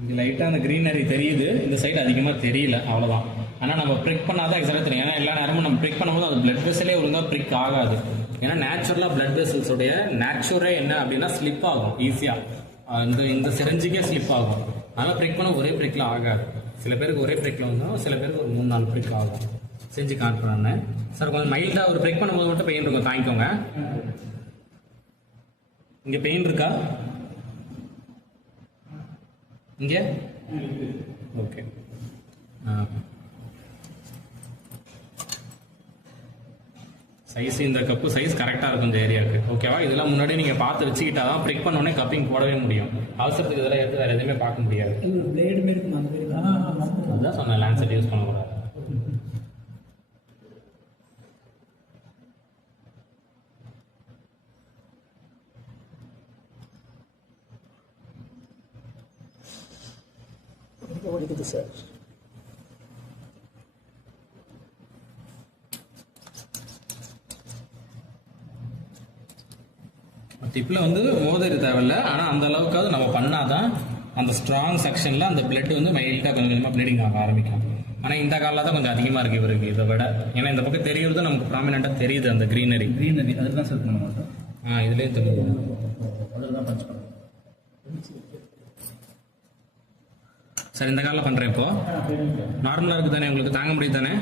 இங்கே லைட்டாக அந்த க்ரீனரி தெரியுது, இந்த சைடு அதிகமாக தெரியல, அவ்வளோதான். ஆனால் நம்ம ப்ரிக் பண்ணாதான் எக்ஸாக்டாக தெரியும். ஏன்னா எல்லா நேரமும் நம்ம ப்ரிக் பண்ணும்போது அது பிளட் வெசலே ஒழுங்காக ப்ரிக் ஆகாது. ஏன்னா நேச்சுரலாக பிளட் வெசல்ஸோடைய நேச்சுரே என்ன அப்படின்னா ஸ்லிப் ஆகும் ஈஸியாக. இந்த சிரஞ்சிக்கே ஸ்லிப் ஆகும். அதனால் ப்ரிக் பண்ண ஒரே ப்ரிக்கில் ஆகாது. சில பேருக்கு ஒரே ப்ரிக்கில் வந்துடும், சில பேருக்கு ஒரு 3-4 ப்ரிக் ஆகும். செஞ்சு காட்டுறேன் சார். கொஞ்சம் மைல்டாக ஒரு ப்ரிக் பண்ணும்போது மட்டும் பெயின் இருக்கும், தாங்கிக்கோங்க. இங்கே பெயின் இருக்கா? இங்கே ஓகே. சைஸ் இந்த கப்பு சைஸ் கரெக்டாக இருக்கும் இந்த ஏரியாவுக்கு, ஓகேவா? இதெல்லாம் முன்னாடி நீங்கள் பார்த்து வச்சுக்கிட்டா தான் ப்ரிக் பண்ணோடனே கப்பிங் போடவே முடியும். அவசரத்துக்கு இதெல்லாம் எடுத்து வேறு எதுவுமே பார்க்க முடியாது. அதுதான் சொன்னேன், லேண்ட்செட் யூஸ் பண்ணக்கூடாது. வலிக்குது சார். டிப்பில் வந்து மோதிர தேவையில்லை, ஆனால் அந்த அளவுக்காவது நம்ம பண்ணாதான் அந்த ஸ்ட்ராங் செக்ஷனில் அந்த பிளட் வந்து மைல்டாக கொஞ்சம் கொஞ்சமாக ப்ளீடிங் ஆக ஆரம்பிக்கும். ஆனால் இந்த காலில் தான் கொஞ்சம் அதிகமாக இருக்குது இவருக்கு இதை விட. ஏன்னா இந்த பக்கம் தெரியுறது நமக்கு ப்ராமினெண்ட்டாக தெரியுது அந்த க்ரீனரி. அதில் தான் சார் பண்ண மாட்டோம். இதுலேயே தெரியுது. அதில் தான் பஞ்ச் பண்ணுவோம் சார். இந்த காலில் பண்ணுறேன் இப்போ. நார்மலாக இருக்குது தானே, உங்களுக்கு தாங்க முடியுது தானே?